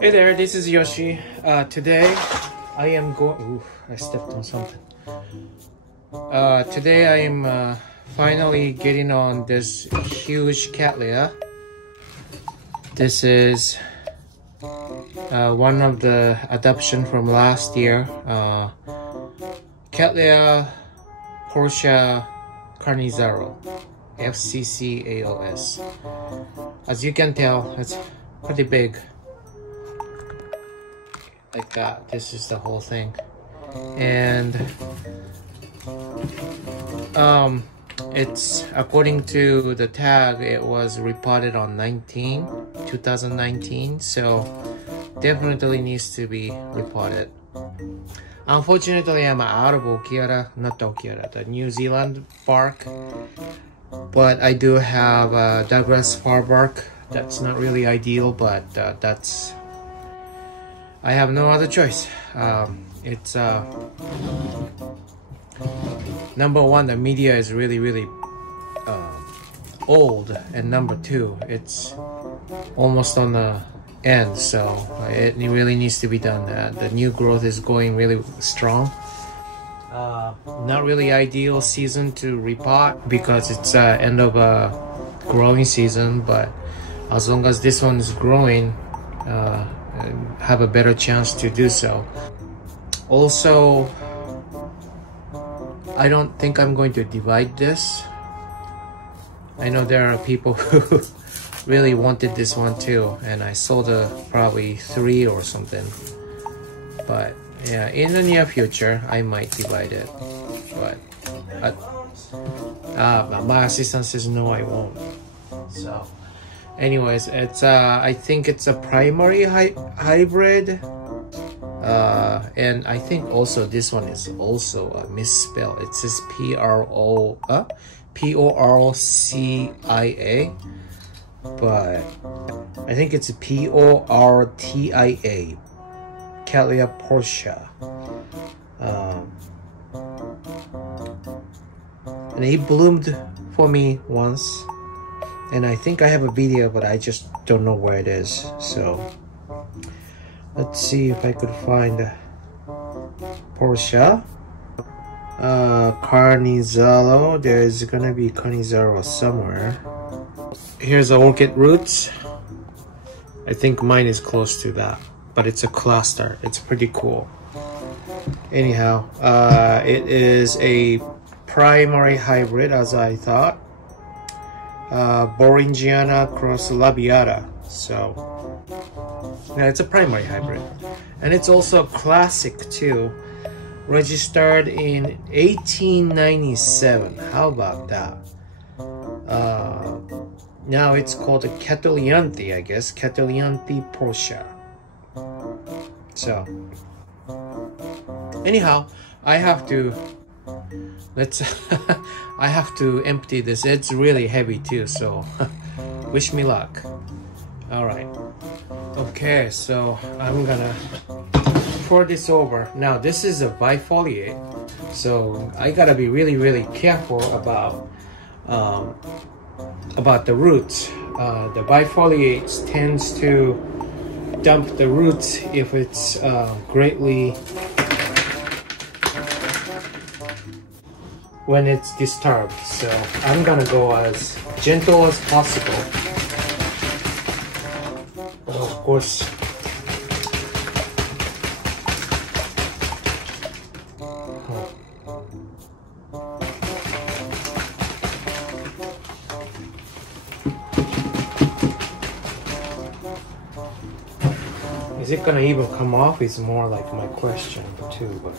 Hey there, this is Yoshi. Today I am going. Ooh, I stepped on something. Today I am finally getting on this huge Cattleya. This is one of the adoption from last year. Cattleya Porcia Carnnizaro, FCCAOS. As you can tell, it's pretty big. Like that. This is the whole thing. And it's according to the tag, it was repotted on 2019, so definitely needs to be repotted. Unfortunately, I'm out of the New Zealand bark, but I do have Douglas fir bark. That's not really ideal, but I have no other choice. It's number one, the media is really old, and number two, it's almost on the end, so it really needs to be done. The new growth is going really strong. Not really ideal season to repot because it's end of a growing season, but as long as this one is growing, have a better chance to do so. Also, I don't think I'm going to divide this. I know there are people who really wanted this one too, and I sold probably 3 or something. But yeah, in the near future, I might divide it. But my assistant says no, I won't. So, anyways, it's I think it's a primary hybrid. And I think also this one is also misspelled. It says Porcia, but I think it's Portia, Cattleya Porcia. And he bloomed for me once, and I think I have a video, but I just don't know where it is. So let's see if I could find Portia. Carnnizaro. There's gonna be Carnnizaro somewhere. Here's the orchid roots. I think mine is close to that, but it's a cluster. It's pretty cool. Anyhow, it is a primary hybrid, as I thought. Boringiana cross labiata. So yeah, it's a primary hybrid, and it's also a classic too. Registered in 1897. How about that? Now it's called a Cattlianthe, I guess. Cattlianthe Porcia. So, anyhow, I have to I have to empty this. It's really heavy too, so wish me luck. All right. Okay, so I'm gonna pour this over. Now this is a bifoliate, so I gotta be really careful about the roots. The bifoliates tends to dump the roots if it's greatly when it's disturbed. So I'm gonna go as gentle as possible. Of course, is it gonna even come off? Is more like my question too. But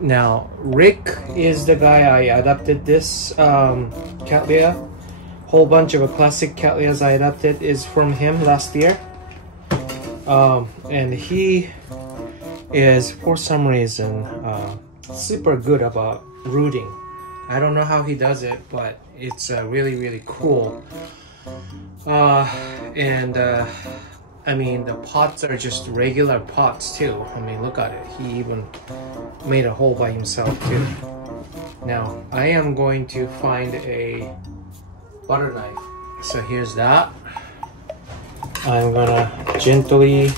now Rick is the guy I adopted this Cattleya. Whole bunch of classic Cattleyas I adopted is from him last year. And he is, for some reason, super good about rooting. I don't know how he does it, but it's really cool. I mean, the pots are just regular pots too. I mean, look at it. He even made a hole by himself too. Now, I am going to find a butter knife So here's that. I'm gonna gently,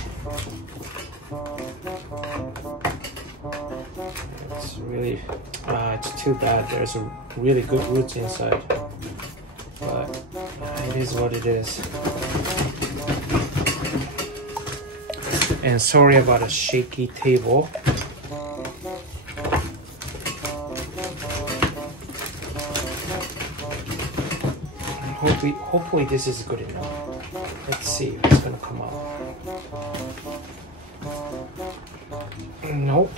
it's really, it's too bad. There's a really good roots inside, but it is what it is. And sorry about a shaky table. Hopefully this is good enough. Let's see if it's gonna come out. Nope.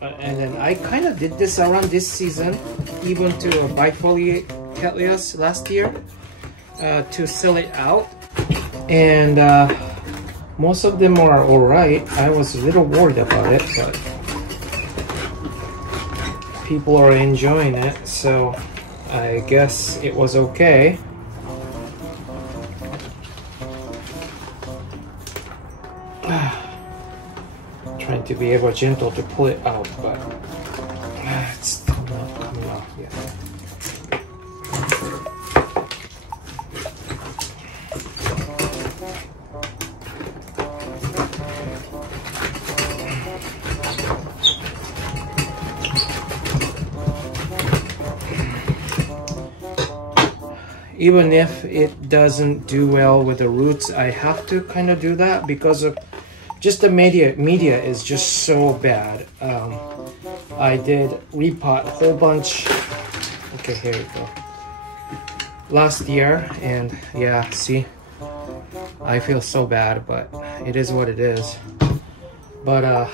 And then I kind of did this around this season, even to bifoliate Cattleyas last year, to sell it out. And most of them are alright. I was a little worried about it, but people are enjoying it, so I guess it was okay. Trying to be able gentle to pull it out, but it's still not coming off yet. Even if it doesn't do well with the roots, I have to kind of do that because of just the media is just so bad. I did repot a whole bunch. Okay, here we go. Last year, and yeah, see, I feel so bad, but it is what it is. But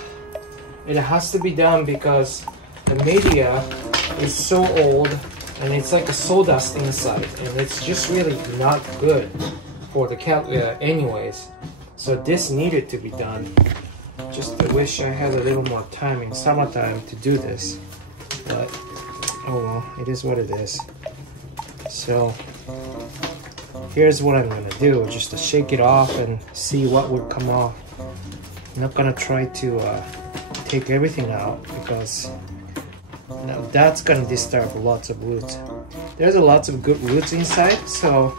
it has to be done because the media is so old. And it's like a sawdust inside, and it's just really not good for the Cattleya anyways. So this needed to be done. Just I wish I had a little more time in summertime to do this. But, oh well, it is what it is. So, here's what I'm gonna do, just to shake it off and see what would come off. I'm not gonna try to take everything out because now that's gonna disturb lots of roots. There's a lots of good roots inside, so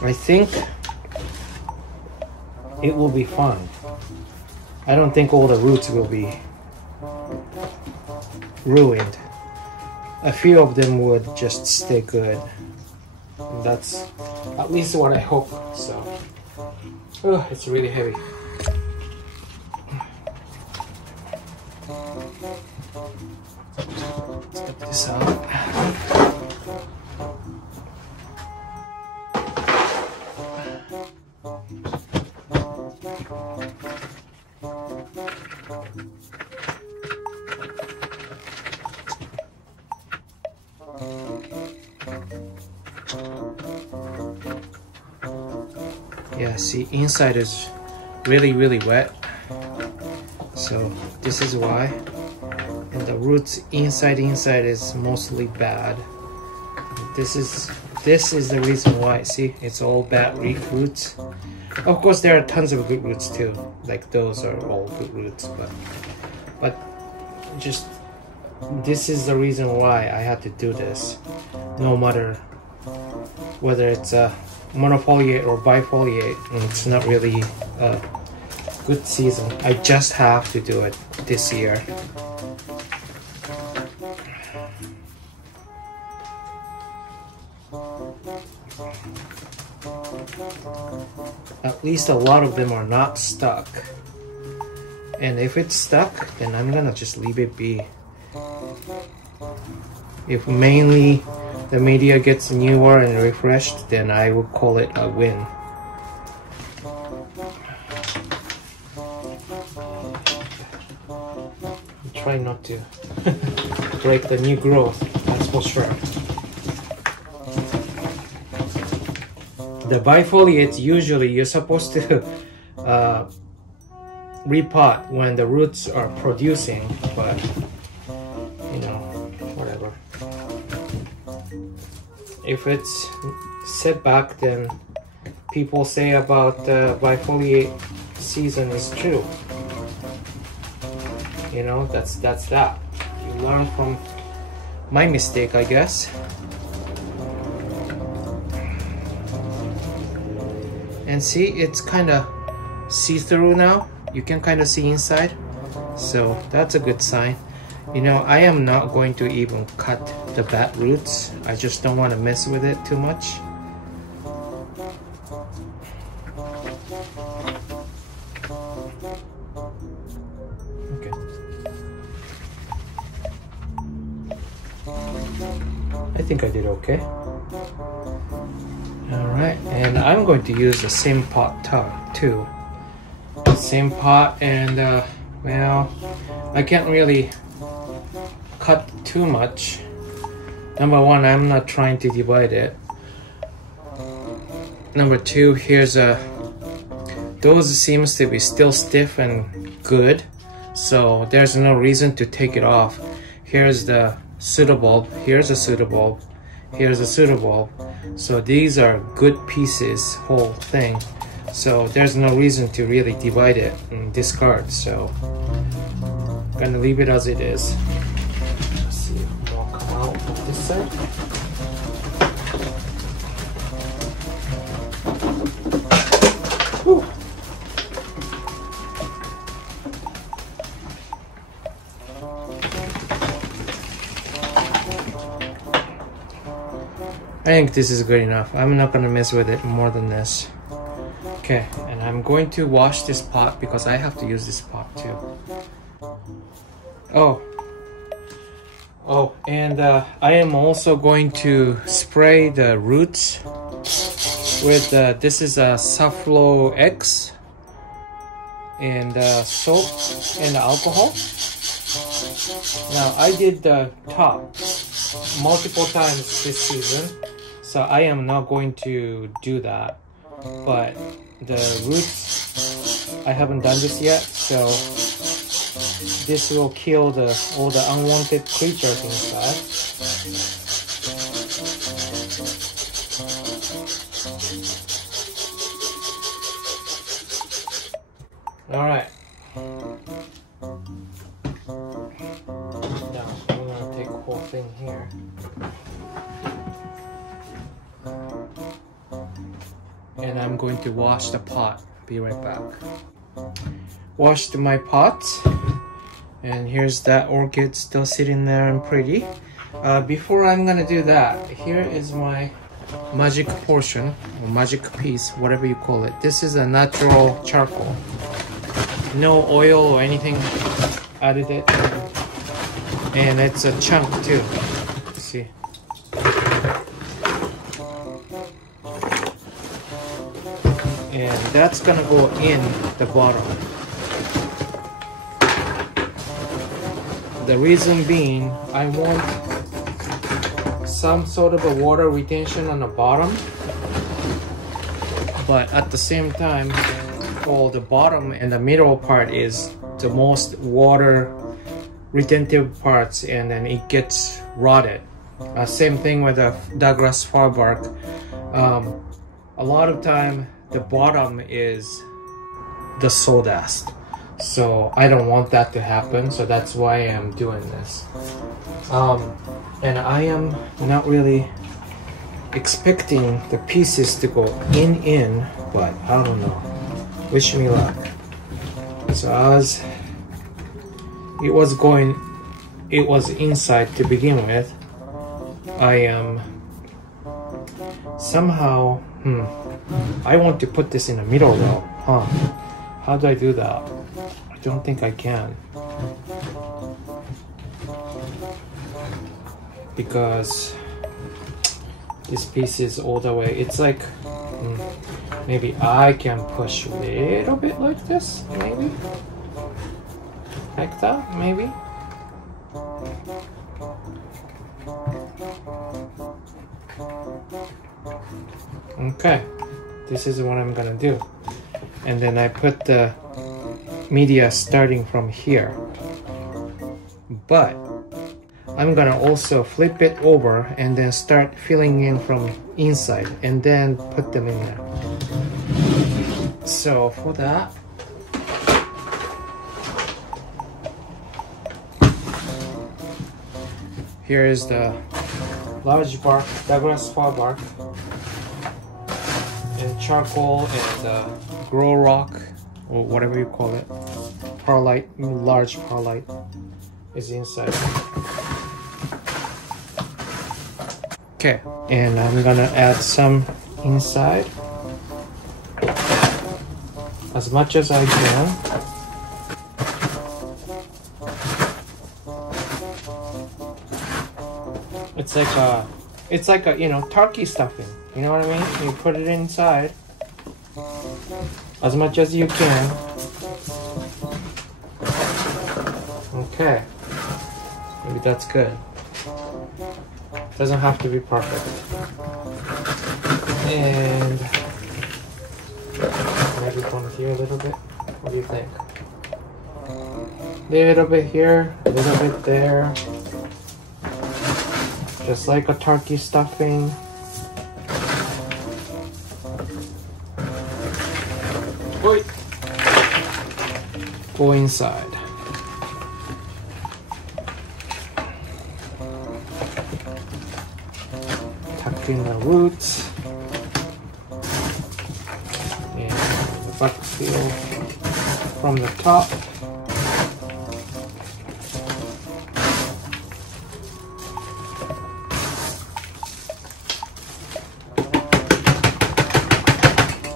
I think it will be fine. I don't think all the roots will be ruined. A few of them would just stay good. And that's at least what I hope. So, oh, it's really heavy. Let's get this out. Yeah, see, inside is really wet, so this is why. And the roots inside is mostly bad. This is the reason why. See, it's all bad roots. Of course there are tons of good roots too, like those are all good roots, but just this is the reason why I had to do this. No matter whether it's a monofoliate or bifoliate, and it's not really a good season. I just have to do it this year. At least a lot of them are not stuck. And if it's stuck, then I'm gonna just leave it be. If mainly the media gets newer and refreshed, then I would call it a win. Try not to break the new growth, that's for sure. The bifoliates, usually you're supposed to repot when the roots are producing, but you know, whatever. If it's set back, then people say about the bifoliate season is true. You know, that's that. You learn from my mistake, I guess. And see, it's kind of see-through now. You can kind of see inside, so that's a good sign. You know, I am not going to even cut the bad roots. I just don't want to mess with it too much. Okay. I think I did okay. Alright, and I'm going to use the same pot too. Same pot, and well, I can't really cut too much. Number one, I'm not trying to divide it. Number two, here's those seems to be still stiff and good, so there's no reason to take it off. Here's the pseudobulb, here's a pseudobulb, here's a pseudobulb. So these are good pieces, whole thing. So there's no reason to really divide it and discard. So I'm gonna leave it as it is. Let's see if it'll come out of this side. Whew. I think this is good enough. I'm not gonna mess with it more than this. Okay, and I'm going to wash this pot because I have to use this pot too. Oh, and I am also going to spray the roots with this is a Saflo X and soap and alcohol. Now I did the top multiple times this season, so I am not going to do that. But the roots, I haven't done this yet, so this will kill all the unwanted creatures inside. Alright. Now I'm gonna take the whole thing here. And I'm going to wash the pot. Be right back. Washed my pot, and here's that orchid still sitting there and pretty. Before I'm gonna do that, here is my magic portion or magic piece, whatever you call it. This is a natural charcoal, no oil or anything added it, and it's a chunk too. See. And that's gonna go in the bottom. The reason being, I want some sort of a water retention on the bottom, but at the same time, the bottom and the middle part is the most water retentive parts, and then it gets rotted. Same thing with the Douglas fir bark. A lot of time the bottom is the sawdust, so I don't want that to happen, so that's why I'm doing this. And I am not really expecting the pieces to go in, but I don't know. Wish me luck. So as it was inside to begin with, I am somehow I want to put this in the middle though. How do I do that? I don't think I can, because this piece is all the way. It's like maybe I can push a little bit like this, maybe like that, maybe. Okay, this is what I'm gonna do. And then I put the media starting from here, but I'm gonna also flip it over and then start filling in from inside and then put them in there. So for that, Here is the large bark, Douglas fir bark, and charcoal and grow rock, or whatever you call it. Perlite, large perlite is inside. Okay, and I'm gonna add some inside as much as I can. It's like a, you know, turkey stuffing. You know what I mean? You put it inside as much as you can. Okay, maybe that's good. Doesn't have to be perfect. And maybe from here a little bit. What do you think? A little bit here, a little bit there. Just like a turkey stuffing. Oi. Go inside. Tuck in the roots. And the butt peel from the top.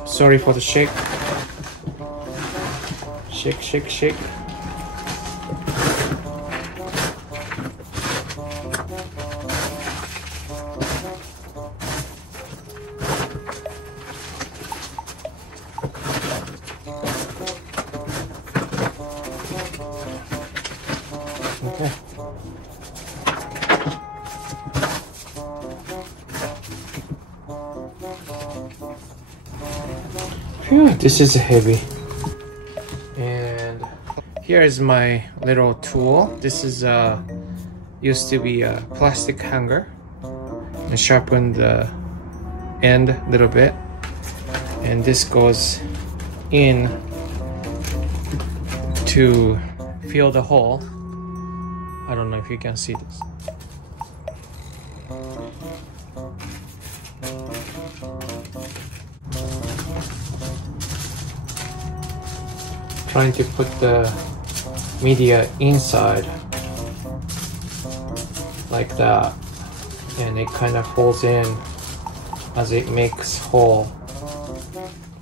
Sorry for the shake. Shake, shake, shake. Okay. Phew, this is heavy. And here is my little tool. This is used to be a plastic hanger, and sharpen the end a little bit, and this goes in to fill the hole. I don't know if you can see this. Trying to put the media inside like that, and it kind of falls in as it makes hole.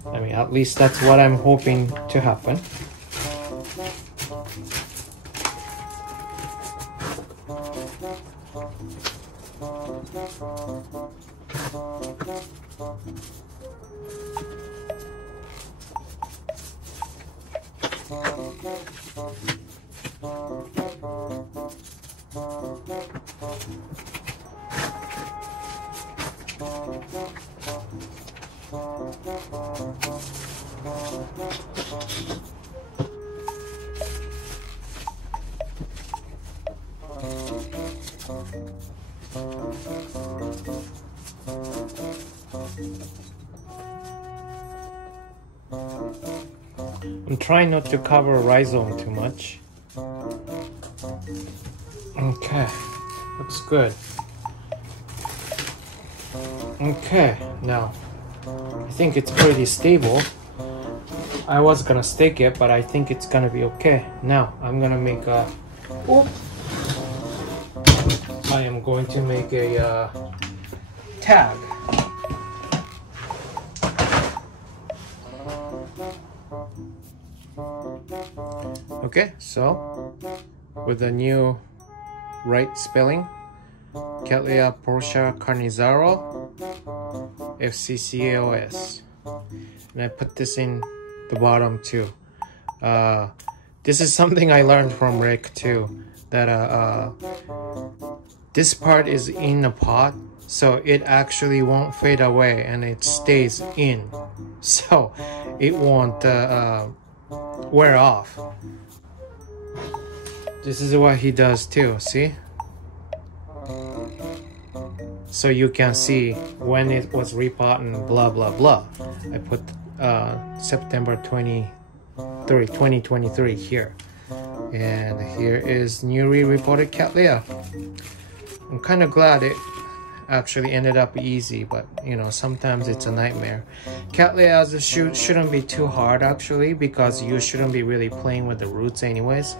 I mean, at least that's what I'm hoping to happen. I'm trying not to cover rhizome too much. Okay, looks good. Okay, now I think it's pretty stable. I was gonna stake it, but I think it's gonna be okay. Now I'm gonna make a. I am going to make a tag. Okay, so with the new right spelling, Cattleya Porcia Carnnizaro FCCAOS, and I put this in the bottom too. This is something I learned from Rick too, that this part is in the pot, so it actually won't fade away and it stays in, so it won't wear off. This is what he does too, see? So you can see when it was repotted, blah blah blah. I put September 23, 2023 here. And here is newly repotted Cattleya. I'm kind of glad it actually ended up easy, but you know, sometimes it's a nightmare. Cattleya shouldn't be too hard actually, because you shouldn't be really playing with the roots anyways.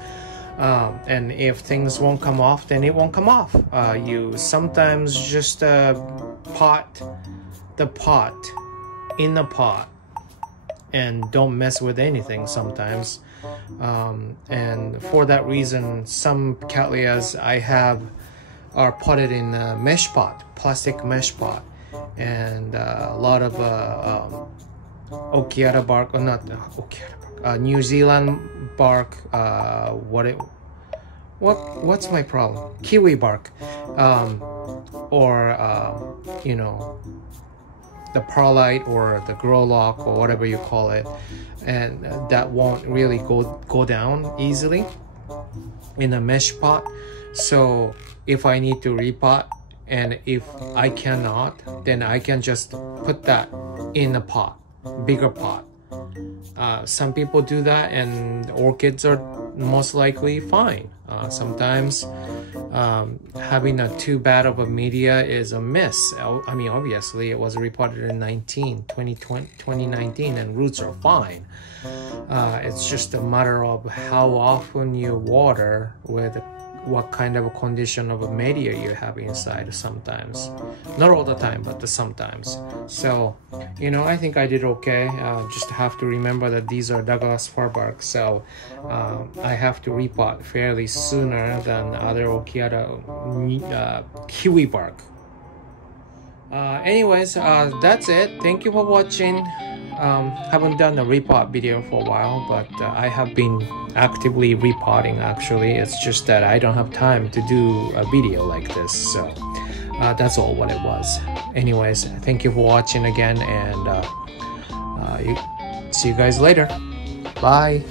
And if things won't come off, then it won't come off. You sometimes just pot the pot in the pot and don't mess with anything sometimes. And for that reason, some Cattleyas I have are potted in a mesh pot, plastic mesh pot, and a lot of Okiata bark, or not Okiata bark, New Zealand bark. What's my problem? Kiwi bark, or you know, the perlite or the grow lock or whatever you call it, and that won't really go down easily in a mesh pot. So if I need to repot, and if I cannot, then I can just put that in a pot, bigger pot. Some people do that and orchids are most likely fine. Sometimes having a too bad of a media is a miss. I mean, obviously it was repotted in 2019 and roots are fine. It's just a matter of how often you water with what kind of a condition of a media you have inside sometimes. Not all the time, but sometimes. So, you know, I think I did okay. Just have to remember that these are Douglas fir bark, so I have to repot fairly sooner than other Okiata kiwi bark. Anyways, that's it. Thank you for watching. Haven't done a repot video for a while, but I have been actively repotting actually. It's just that I don't have time to do a video like this, so that's all what it was. Anyways, thank you for watching again, and see you guys later. Bye.